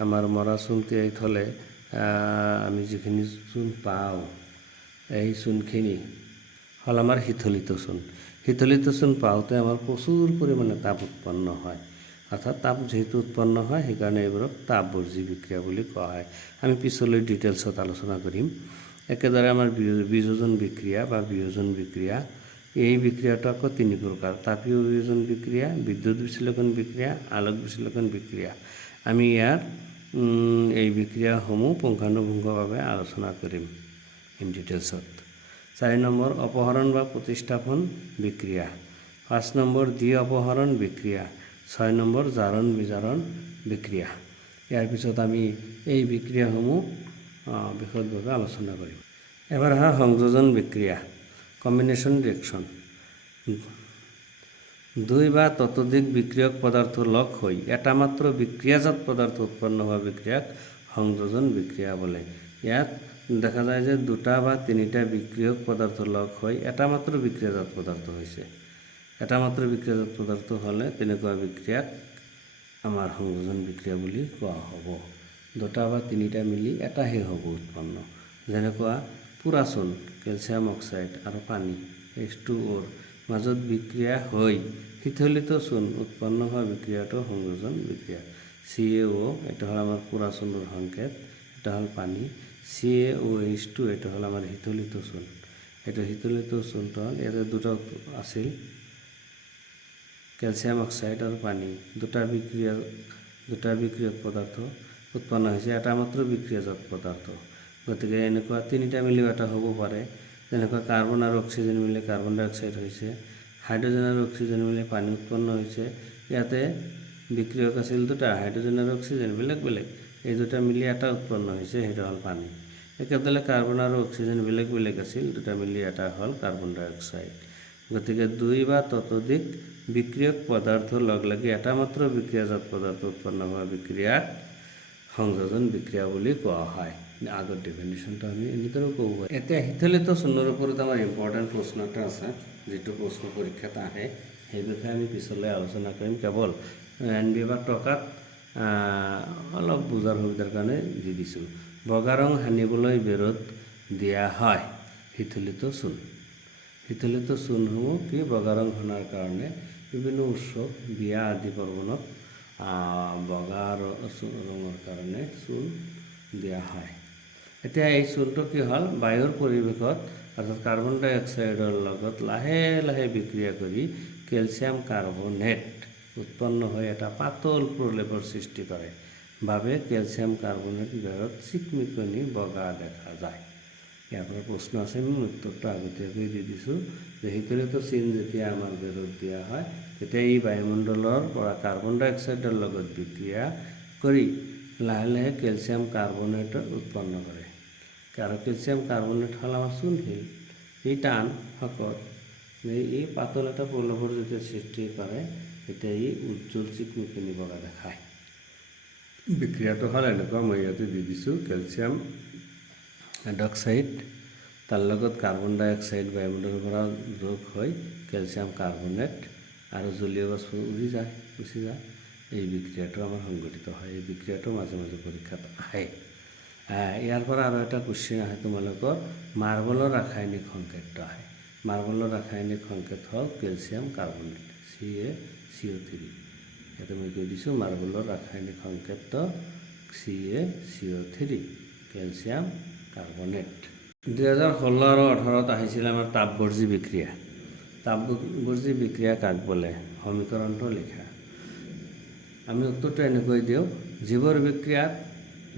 আমাৰ মৰা চূণ তিয়াই থ'লে আমি যিখিনি চূণ পাওঁ, এই চূণখিনি হ'ল আমাৰ শীতলিত চূণ। শীতলিত চূণ পাওঁতে আমাৰ প্ৰচুৰ পৰিমাণে তাপ উৎপন্ন হয়। অৰ্থাৎ তাপ যিহেতু উৎপন্ন হয়, সেইকাৰণে এইবোৰক তাপবৰ্জী বিক্ৰিয়া বুলি কোৱা হয়। আমি পিছলৈ ডিটেইলছত আলোচনা কৰিম। একেদৰে আমাৰ বিয়োজন বিক্ৰিয়া বা বিয়োজন বিক্ৰিয়া, এই বিক্ৰিয়াটো আকৌ 3 প্ৰকাৰ: তাপীয় বিয়োজন বিক্ৰিয়া, বিদ্যুৎ বিশ্লেষণ বিক্ৰিয়া, আলোক বিশ্লেষণ বিক্ৰিয়া। আমি ইয়াৰ এই বিক্ৰিয়াসমূহ পুংখানুপুংখভাৱে আলোচনা কৰিম ইন ডিটেইলছত। 4 নম্বৰ অপহৰণ বা প্ৰতিস্থাপন বিক্ৰিয়া, 5 নম্বৰ দ্বি অপহৰণ বিক্ৰিয়া, 6 নম্বৰ জাৰণ বিজাৰণ বিক্ৰিয়া। ইয়াৰ পিছত আমি এই বিক্ৰিয়াসমূহ বিশদভাৱে আলোচনা কৰিম। এবাৰ সংযোজন বিক্ৰিয়া, কম্বিনেশন ৰিয়েকশন। 2 বা ততোধিক বিক্ৰিয়ক পদাৰ্থ লগ হৈ এটা মাত্ৰ বিক্ৰিয়াজাত পদাৰ্থ উৎপন্ন হোৱা বিক্রিয়াক সংযোজন বিক্রিয়া বলে। ইয়াত দেখা যায় যে 2টা বা 3টা বিক্রিয়ক পদার্থ লগ হৈ এটা মাত্ৰ বিক্ৰিয়াজাত পদাৰ্থ হৈছে। এটা মাত্ৰ বিক্ৰিয়াজাত পদাৰ্থ হ'লে তেনেকুৱা বিক্ৰিয়াক আমাৰ সংযোজন বিক্ৰিয়া বুলি কোৱা হ'ব। 2টা বা 3টা মিলি এটাহে হ'ব উৎপন্ন। যেনেকুৱা পুৰা চূণ, কেলছিয়াম অক্সাইড আৰু পানী H2O মাজত বিক্ৰিয়া হৈ শীতলিত চূণ উৎপন্ন হোৱা বিক্ৰিয়াটো সংযোজন বিক্ৰিয়া। CaO এটা হ'ল আমাৰ পুৰা চূণৰ সংকেত, এটা হ'ল পানী। CaOH2 এটা হ'ল আমাৰ শীতলিত চূণ। এইটো শীতলিত চূণটো হ'ল ইয়াতে 2টা আছিল, কেলছিয়াম অক্সাইড আৰু পানী। 2টা বিক্ৰিয়ক পদাৰ্থ উৎপন্ন হৈছে, এটা মাত্ৰ বিক্ৰিয়াজাত পদাৰ্থ। গতিকে এনেকুৱা 3টা মিলিও এটা হ'ব পাৰে। যেনেকুৱা কাৰ্বন আৰু অক্সিজেন মিলি কাৰ্বন ডাই অক্সাইড হৈছে, হাইড্ৰোজেন আৰু অক্সিজেন মিলি পানী উৎপন্ন হৈছে। ইয়াতে বিক্ৰিয়ক আছিল 2টা, হাইড্ৰোজেন আৰু অক্সিজেন বেলেগ বেলেগ, এই 2টা মিলি এটা উৎপন্ন হৈছে, সেইটো হ'ল পানী। একেদৰে কাৰ্বন আৰু অক্সিজেন বেলেগ বেলেগ আছিল, 2টা মিলি এটা হ'ল কাৰ্বন ডাই অক্সাইড। গতিকে 2 বা ততোধিক বিক্ৰিয়ক পদাৰ্থ লগ লাগি এটা মাত্ৰ বিক্ৰিয়াজাত পদাৰ্থ উৎপন্ন হোৱা বিক্ৰিয়াক সংযোজন বিক্ৰিয়া বুলি কোৱা হয়। আগৰ ডেফিনেশ্যনটো আমি এনেদৰে ক'ব পাৰোঁ। এতিয়া শীতলিত চূণৰ ওপৰত আমাৰ ইম্পৰ্টেণ্ট প্ৰশ্ন এটা আছে, যিটো প্ৰশ্ন পৰীক্ষাত আহে, সেই বিষয়ে আমি পিছলৈ আলোচনা কৰিম। কেৱল NB বা টকাত অলপ বুজাৰ সুবিধাৰ কাৰণে দি দিছোঁ। বগা ৰং সানিবলৈ বেৰত দিয়া হয় শীতলিত চূণ। শীতলিত চূণসমূহ কি বগা ৰং সনাৰ কাৰণে বিভিন্ন উৎসৱ, বিয়া আদি পাৰ্বণত বগা ৰঙৰ কাৰণে চূণ দিয়া হয়। এতিয়া এই চূণটো কি হ'ল, বায়ুৰ পৰিৱেশত অৰ্থাৎ কাৰ্বন ডাই অক্সাইডৰ লগত লাহে লাহে বিক্ৰিয়া কৰি কেলছিয়াম কাৰ্বনেট উৎপন্ন হৈ এটা পাতল প্ৰলেপৰ সৃষ্টি কৰে বাবে কেলছিয়াম কাৰ্বনেট বেৰত চিকমিকনি বগা দেখা যায়। ইয়াৰ পৰা প্ৰশ্ন আছে, আমি উত্তৰটো আগতীয়াকৈ দি দিছোঁ যে শীতলিত চূণ যেতিয়া আমাৰ বেৰত দিয়া হয়, তেতিয়া এই বায়ুমণ্ডলৰ পৰা কাৰ্বন ডাই অক্সাইডৰ লগত বিক্ৰিয়া কৰি লাহে লাহে কেলছিয়াম কাৰ্বনেট উৎপন্ন কৰে। আৰু কেলছিয়াম কাৰ্বনেট হ'ল আমাৰ চূণশিল। এই টান শকত, এই পাতল এটা প্ৰলেপৰ যেতিয়া সৃষ্টি কৰে, তেতিয়া ই উজ্জ্বল চিকমিকনি বগা দেখায়। বিক্ৰিয়াটো হ'ল এনেকুৱা, মই ইয়াতে দি দিছোঁ কেলছিয়াম হাইড্ৰক্সাইড, তাৰ লগত কাৰ্বন ডাই অক্সাইড বায়ুমণ্ডলৰ পৰা যোগ হৈ কেলছিয়াম কাৰ্বনেট আৰু জলীয় বাষ্প উৰি যায়, গুচি যায়। এই বিক্ৰিয়াটো আমাৰ সংঘটিত হয়। এই বিক্ৰিয়াটো মাজে মাজে পৰীক্ষাত আহে। ইয়াৰ পৰা আৰু এটা কুৱেশ্যন আহে তোমালোকৰ, মাৰ্বলৰ ৰাসায়নিক সংকেতটো আহে। মাৰ্বলৰ ৰাসায়নিক সংকেত হ'ল কেলছিয়াম কাৰ্বনেট, CaCO3। ইয়াতে মই কৈ দিছোঁ মাৰ্বলৰ ৰাসায়নিক সংকেতটো CaCO3, কেলছিয়াম কাৰ্বনেট। 2016 আৰু 2018 আহিছিল আমাৰ তাপবৰ্জী বিক্ৰিয়া। তাপবৰ্জী বিক্ৰিয়া কাক বোলে, সমীকৰণটো লিখা। আমি উত্তৰটো এনেকৈ দিওঁ, যিবোৰ বিক্ৰিয়াত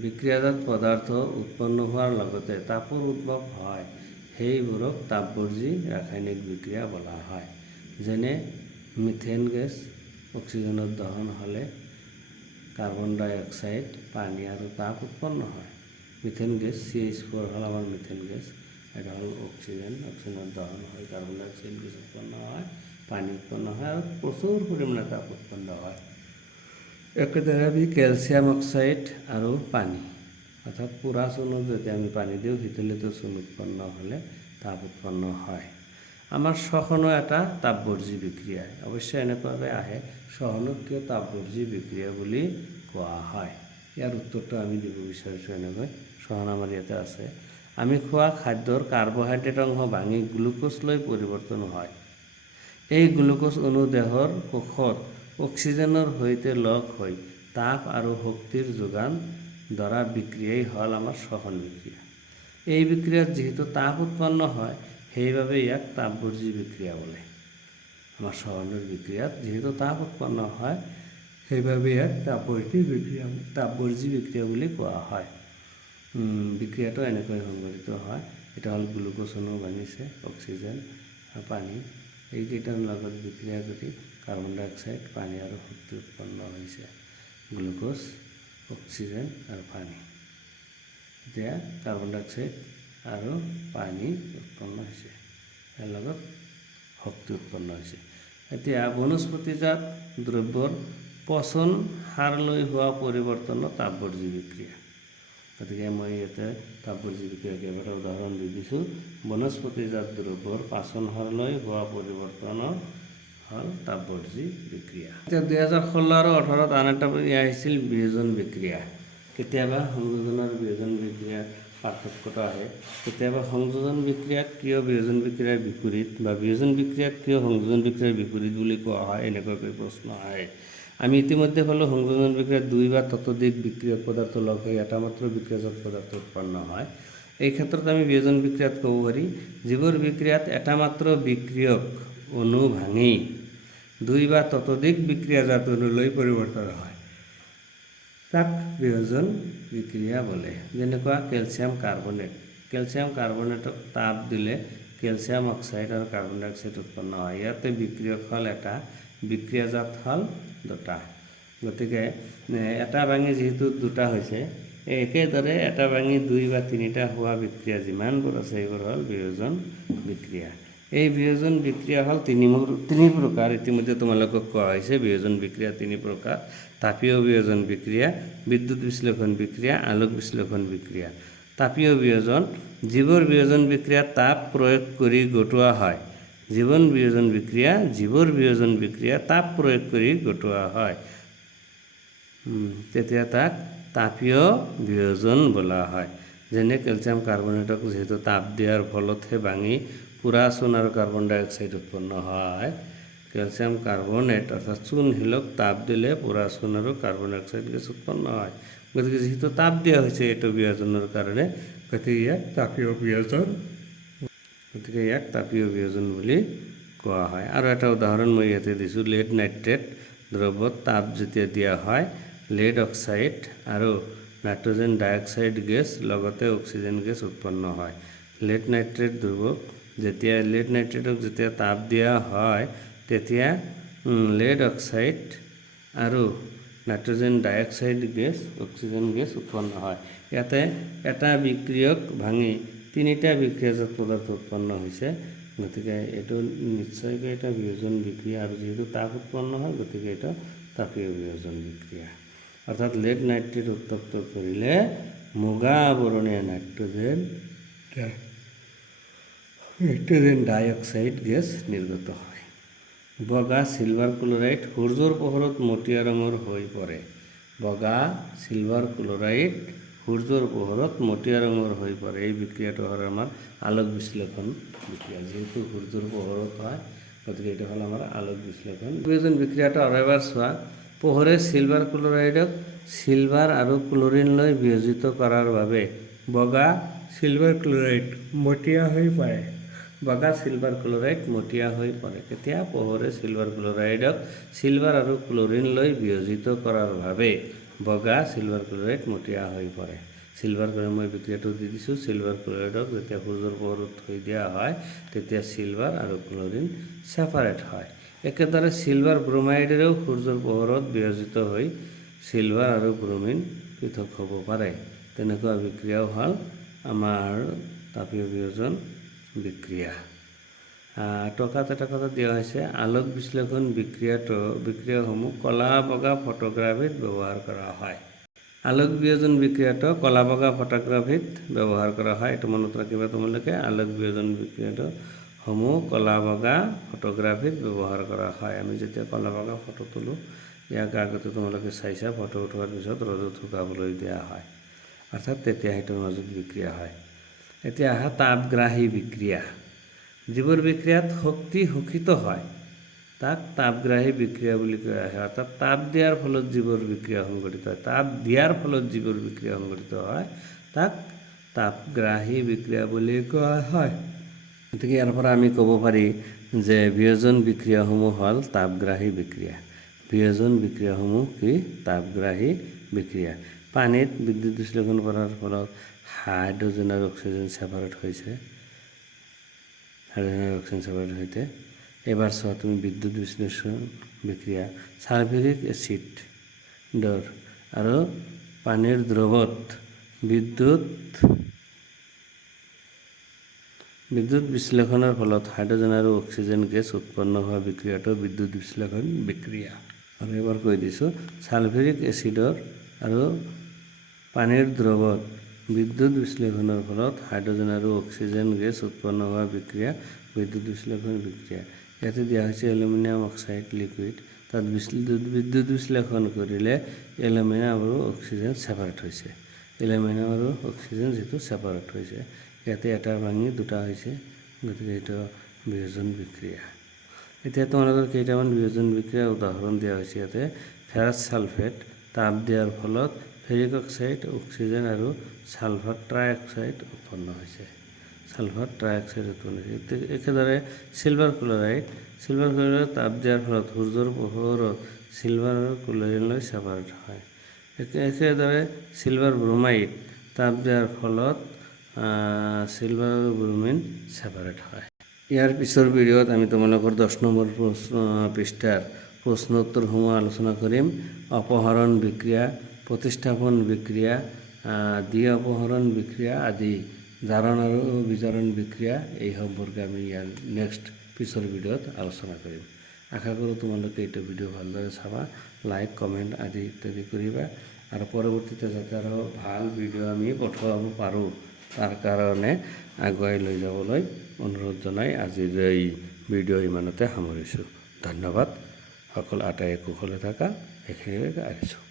বিক্ৰিয়াজাত পদাৰ্থ উৎপন্ন হোৱাৰ লগতে তাপৰ উদ্ভৱ হয় সেইবোৰক তাপবৰ্জী ৰাসায়নিক বিক্ৰিয়া বলা হয়। যেনে মিথেন গেছ, অক্সিজেনৰ দহন হ'লে কাৰ্বন ডাই অক্সাইড, পানী আৰু তাপ উৎপন্ন হয়। মিথেন গেছ CH4 হ'ল আমাৰ মিথেন গেছ, এটা হ'ল অক্সিজেন, অক্সিজেনৰ দহন হয়, কাৰ্বন ডাই অক্সাইড গেছ উৎপন্ন হয়, পানী উৎপন্ন হয় আৰু প্ৰচুৰ পৰিমাণে তাপ উৎপন্ন হয়। একেদৰে আমি কেলছিয়াম অক্সাইড আৰু পানী, অৰ্থাৎ পুৰা চূণত যেতিয়া আমি পানী দিওঁ শীতলিত চূণ উৎপন্ন হ'লে তাপ উৎপন্ন হয়। আমাৰ শ্বসনো এটা তাপবৰ্জী বিক্ৰিয়া, অৱশ্যে এনেকুৱাকৈ আহে শ্বসনক কিয় তাপবৰ্জী বিক্ৰিয়া বুলি কোৱা হয়। ইয়াৰ উত্তৰটো আমি দিব বিচাৰিছোঁ এনেকৈ। শ্বসন আমাৰ ইয়াতে আছে। আমি খোৱা খাদ্যৰ কাৰ্বহাইড্ৰেট অংশ ভাঙি গ্লুক'জলৈ পৰিৱৰ্তন হয়। এই গ্লুক'জ অণু দেহৰ কোষত অক্সিজেনৰ সৈতে লগ হৈ তাপ আৰু শক্তিৰ যোগান ধৰা বিক্ৰিয়াই হ'ল আমাৰ শ্বসন বিক্ৰিয়া। এই বিক্ৰিয়াত যিহেতু তাপ উৎপন্ন হয় সেইবাবে ইয়াক তাপবৰ্জী বিক্ৰিয়া বোলে। আমাৰ শ্বসনৰ বিক্ৰিয়াত যিহেতু তাপ উৎপন্ন হয় সেইবাবে ইয়াক তাপবৰ্জী বিক্ৰিয়া বুলি কোৱা হয়। বিক্ৰিয়াটো এনেকৈ সংঘটিত হয়। এটা হ'ল গ্লুক'জ অণু ভাঙিছে, অক্সিজেন আৰু পানী, এইকেইটাৰ লগত বিক্ৰিয়া কৰি কাৰ্বন ডাই অক্সাইড, পানী আৰু শক্তি উৎপন্ন হৈছে। গ্লুক'জ, অক্সিজেন আৰু পানী, এতিয়া কাৰ্বন ডাই অক্সাইড আৰু পানী উৎপন্ন হৈছে, ইয়াৰ লগত শক্তি উৎপন্ন হৈছে। এতিয়া বনস্পতিজাত দ্ৰব্যৰ পচন সাৰলৈ হোৱা পৰিৱৰ্তনৰ তাপবৰ্জী বিক্ৰিয়া। গতিকে মই ইয়াতে তাপবৰ্জী বিক্ৰিয়া কেইবাটা উদাহৰণ দি দিছোঁ। বনস্পতিজাত দ্ৰব্যৰ পাচন সাৰলৈ হোৱা পৰিৱৰ্তনৰ হ'ল তাপবৰ্জী বিক্ৰিয়া। এতিয়া 2016 আৰু 2018 আন এটা আহিছিল বিয়োজন বিক্ৰিয়া। কেতিয়াবা সংযোজন আৰু বিয়োজন বিক্ৰিয়াৰ পাৰ্থক্যটো আহে। কেতিয়াবা সংযোজন বিক্ৰিয়াক কিয় বিয়োজন বিক্ৰিয়াৰ বিপৰীত বা বিয়োজন বিক্ৰিয়াক কিয় সংযোজন বিক্ৰিয়াৰ বিপৰীত বুলি কোৱা হয়, এনেকুৱাকৈ প্ৰশ্ন আহে। আমি ইতিমধ্যে ক'লোঁ সংযোজন বিক্ৰিয়াত দুই বা ততোধিক বিক্ৰিয়ক পদাৰ্থ লগ হৈ এটা মাত্ৰ বিক্ৰিয়াজাত পদাৰ্থ উৎপন্ন হয়। এই ক্ষেত্ৰত আমি বিয়োজন বিক্ৰিয়াত ক'ব পাৰি যিবোৰ বিক্ৰিয়াত এটা মাত্ৰ বিক্ৰিয়ক অণু ভাঙি দুই বা ততোধিক বিক্ৰিয়াজাত অণুলৈ পৰিৱৰ্তন হয় তাক বিয়োজন বিক্ৰিয়া বোলে। যেনেকুৱা কেলছিয়াম কাৰ্বনেট। কেলছিয়াম কাৰ্বনেটক তাপ দিলে কেলছিয়াম অক্সাইড আৰু কাৰ্বন ডাই অক্সাইড উৎপন্ন হয়। ইয়াতে বিক্ৰিয়ক হ'ল এটা, বিক্ৰিয়াজাত হ'ল দুটা। গতিকে এটা ভাঙি যিহেতু দুটা হৈছে, একেদৰে এটা ভাঙি দুই বা তিনিটা হোৱা বিক্ৰিয়া যিমানবোৰ আছে এইবোৰ হ'ল বিয়োজন বিক্ৰিয়া। এই বিয়োজন বিক্ৰিয়া হ'ল তিনি প্ৰকাৰ। ইতিমধ্যে তোমালোকক কোৱা হৈছে বিয়োজন বিক্ৰিয়া তিনি প্ৰকাৰ: তাপীয় বিয়োজন বিক্ৰিয়া, বিদ্যুৎ বিশ্লেষণ বিক্ৰিয়া, আলোক বিশ্লেষণ বিক্ৰিয়া। তাপীয় বিয়োজন, যিবোৰ বিয়োজন বিক্ৰিয়া তাপ প্ৰয়োগ কৰি ঘটোৱা হয়। জীৱন বিয়োজন বিক্ৰিয়া, যিবোৰ বিয়োজন বিক্ৰিয়া তাপ প্ৰয়োগ কৰি ঘটোৱা হয় তেতিয়া তাক তাপীয় বিয়োজন বোলা হয়। যেনে কেলছিয়াম কাৰ্বনেটক যিহেতু তাপ দিয়াৰ ফলতহে ভাঙি পুৰা চূণ আৰু কাৰ্বন ডাই অক্সাইড উৎপন্ন হয়। কেলছিয়াম কাৰ্বনেট অৰ্থাৎ চূণশিলক তাপ দিলে পুৰা চূণ আৰু কাৰ্বন ডাই অক্সাইড গেছ উৎপন্ন হয়। গতিকে যিহেতু তাপ দিয়া হৈছে এইটো বিয়োজনৰ কাৰণে, গতিকে ইয়াক তাপীয় বিয়োজন বুলি কোৱা হয়। আৰু এটা উদাহৰণ মই ইয়াতে দিছোঁ, লেড নাইট্ৰেট দ্ৰব্যত তাপ যেতিয়া দিয়া হয় লেড অক্সাইড আৰু নাইট্ৰজেন ডাই অক্সাইড গেছ লগতে অক্সিজেন গেছ উৎপন্ন হয়। লেড নাইট্ৰেটক যেতিয়া তাপ দিয়া হয় তেতিয়া লেড অক্সাইড আৰু নাইট্ৰজেন ডাই অক্সাইড গেছ, অক্সিজেন গেছ উৎপন্ন হয়। ইয়াতে এটা বিক্ৰিয়ক ভাঙি তিনিটা বিক্ৰিয়াজাত পদাৰ্থ উৎপন্ন হৈছে। গতিকে এইটো নিশ্চয়কৈ এটা বিয়োজন বিক্ৰিয়া, আৰু যিহেতু তাপ উৎপন্ন হয় গতিকে এইটো তাপীয় বিয়োজন বিক্ৰিয়া। অৰ্থাৎ লেড নাইট্ৰেট উত্তপ্ত কৰিলে মুগা বৰণীয়া নাইট্ৰজেন ডাই অক্সাইড গেছ নিৰ্গত হয়। বগা চিলভাৰ ক্লৰাইড সূৰ্যৰ পোহৰত মটীয়া ৰঙৰ হৈ পৰে। বগা চিলভাৰ ক্লৰাইড সূৰ্যৰ পোহৰত মটীয়া ৰঙৰ হৈ পৰে। এই বিক্ৰিয়াটো হ'ল আমাৰ আলোক বিশ্লেষণ বিক্ৰিয়া। যিহেতু সূৰ্যৰ পোহৰত হয় গতিকে এইটো হ'ল আমাৰ আলোক বিশ্লেষণ বিয়োজন বিক্ৰিয়াটো। আৰু এবাৰ চোৱা, পোহৰে চিলভাৰ ক্লৰাইডক চিলভাৰ আৰু ক্লৰিনলৈ বিয়োজিত কৰাৰ বাবে বগা চিলভাৰ ক্লৰাইড মটীয়া হৈ পৰে। কেতিয়া? পোহৰে চিলভাৰ ক্লৰাইডক চিলভাৰ আৰু ক্লৰিনলৈ বিয়োজিত কৰাৰ বাবে বগা চিলভাৰ ক্লৰাইড মটীয়া হৈ পৰে। চিলভাৰ ক্লৰাইড, মই বিক্ৰিয়াটো দি দিছোঁ, চিলভাৰ ক্লৰাইডক যেতিয়া সূৰ্যৰ পোহৰত থৈ দিয়া হয় তেতিয়া চিলভাৰ আৰু ক্লৰিন ছেপাৰেট হয়। একেদৰে চিলভাৰ ব্ৰোমাইডেৰেও সূৰ্যৰ পোহৰত বিয়োজিত হৈ চিলভাৰ আৰু ব্ৰোমিন পৃথক হ'ব পাৰে। তেনেকুৱা বিক্ৰিয়াও হ'ল আমাৰ তাপীয় বিয়োজন বিক্রিয়া। টকাত এটা কথা দিয়া হৈছে, আলোক বিশ্লেষণ বিক্রিয়াসমূহ কলা বগা ফটোগ্রাফিত ব্যবহার করা হয়। আলোক বিয়োজন বিক্রিয়াটো কলা বগা ফটোগ্রাফিত ব্যবহার করা হয়। এটা মনত রাখিবা তোমালোকে। আলোক বিয়োজন বিক্রিয়াটো সমূহ কলা বগা ফটোগ্রাফিত ব্যবহার করা হয়। আমি যেতিয়া কলা বগা ফটো তোলো, ইয়াক আগতে তোমালোকে চাইছা, ফটো উঠোৱাৰ পিছত ৰ'দত শুকাবলৈ দিয়া হয়, অৰ্থাৎ তেতিয়া সেইটোৰ মাজত বিক্ৰিয়া হয়। এতিয়া আহা তাপগ্ৰাহী বিক্ৰিয়া। যিবোৰ বিক্ৰিয়াত শক্তি শোষিত হয় তাক তাপগ্ৰাহী বিক্ৰিয়া বুলি কোৱা হয়। অৰ্থাৎ তাপ দিয়াৰ ফলত যিবোৰ বিক্ৰিয়া সংঘটিত হয়, তাপ দিয়াৰ ফলত যিবোৰ বিক্ৰিয়া সংঘটিত হয় তাক তাপগ্ৰাহী বিক্ৰিয়া বুলি কোৱা হয়। গতিকে ইয়াৰ পৰা আমি ক'ব পাৰি যে বিয়োজন বিক্ৰিয়াসমূহ হ'ল তাপগ্ৰাহী বিক্ৰিয়া। বিয়োজন বিক্ৰিয়াসমূহ কি? তাপগ্ৰাহী বিক্ৰিয়া। পানীত বিদ্যুৎ বিশ্লেষণ কৰাৰ ফলত হাইড্ৰোজেন আৰু অক্সিজেন সেপাৰেট হৈছে। হাইড্ৰোজেন আৰু অক্সিজেন সেপাৰেট হইতে এবাৰ চোৱা তুমি বিদ্যুৎ বিশ্লেষণ বিক্ৰিয়া। সালফিউৰিক এসিডৰ আৰু পানীৰ দ্ৰৱত বিদ্যুৎ বিশ্লেষণৰ ফলত হাইড্ৰোজেন আৰু অক্সিজেন গেছ উৎপন্ন হোৱা বিক্ৰিয়াটো বিদ্যুৎ বিশ্লেষণ বিক্ৰিয়া। আৰু এবাৰ কৈ দিছোঁ, সালফিউৰিক এসিডৰ আৰু পানীৰ দ্ৰৱত বিদ্যুৎ বিশ্লেষণৰ ফলত হাইড্ৰোজেন আৰু অক্সিজেন গেছ উৎপন্ন হোৱা বিক্ৰিয়া বিদ্যুৎ বিশ্লেষণ বিক্ৰিয়া। ইয়াতে দিয়া হৈছে এলুমিনিয়াম অক্সাইড লিকুইড। তাত বিদ্যুৎ বিশ্লেষণ কৰিলে এলুমিনিয়াম আৰু অক্সিজেন সেপাৰেট হৈছে। এলুমিনিয়াম আৰু অক্সিজেন যিটো সেপাৰেট হৈছে, ইয়াতে এটা ভাঙি দুটা হৈছে, গতিকে এইটো বিয়োজন বিক্ৰিয়া। এতিয়া তোমালোকৰ কেইটামান বিয়োজন বিক্ৰিয়াৰ উদাহৰণ দিয়া হৈছে ইয়াতে। ফেৰাছ সালফেট তাপ দিয়াৰ ফলত ফেৰিক অক্সাইড, অক্সিজেন আৰু সালফাৰ ট্ৰাইঅক্সাইড উৎপন্ন হৈছে। সালফাৰ ট্ৰাইঅক্সাইড উৎপন্ন হৈছে। একেদৰে সিলভাৰ ক্লোৰাইড তাপ দিয়াৰ ফলত সূৰ্যৰ পোহৰত সিলভাৰ আৰু ক্লোৰিনলৈ সেপাৰেট হয়। একেদৰে সিলভাৰ ব্ৰোমাইড তাপ দিয়াৰ ফলত সিলভাৰ আৰু ব্ৰোমিন সেপাৰেট হয়। ইয়াৰ পিছৰ ভিডিঅ'ত আমি তোমালোকৰ 10 নম্বৰ পৃষ্ঠাৰ প্ৰশ্ন উত্তৰসমূহ আলোচনা কৰিম। অপহৰণ বিক্ৰিয়া, প্ৰতিস্থাপন বিক্ৰিয়া, দ্বি অপহৰণ বিক্ৰিয়া আদি, জাৰণ আৰু বিজাৰণ বিক্ৰিয়া, এই সম্পৰ্কে আমি ইয়াৰ নেক্সট পিছৰ ভিডিঅ'ত আলোচনা কৰিম। আশা কৰোঁ তোমালোকে এইটো ভিডিঅ' ভালদৰে চাবা, লাইক কমেণ্ট আদি ইত্যাদি কৰিবা, আৰু পৰৱৰ্তীতে যাতে আৰু ভাল ভিডিঅ' আমি পঠোৱাব পাৰোঁ তাৰ কাৰণে আগুৱাই লৈ যাবলৈ অনুৰোধ জনাই আজিৰ এই ভিডিঅ' ইমানতে সামৰিছোঁ। ধন্যবাদ। সকলো আটাইয়ে কুশলে থাকা, এইখিনিলৈকে আহিছোঁ।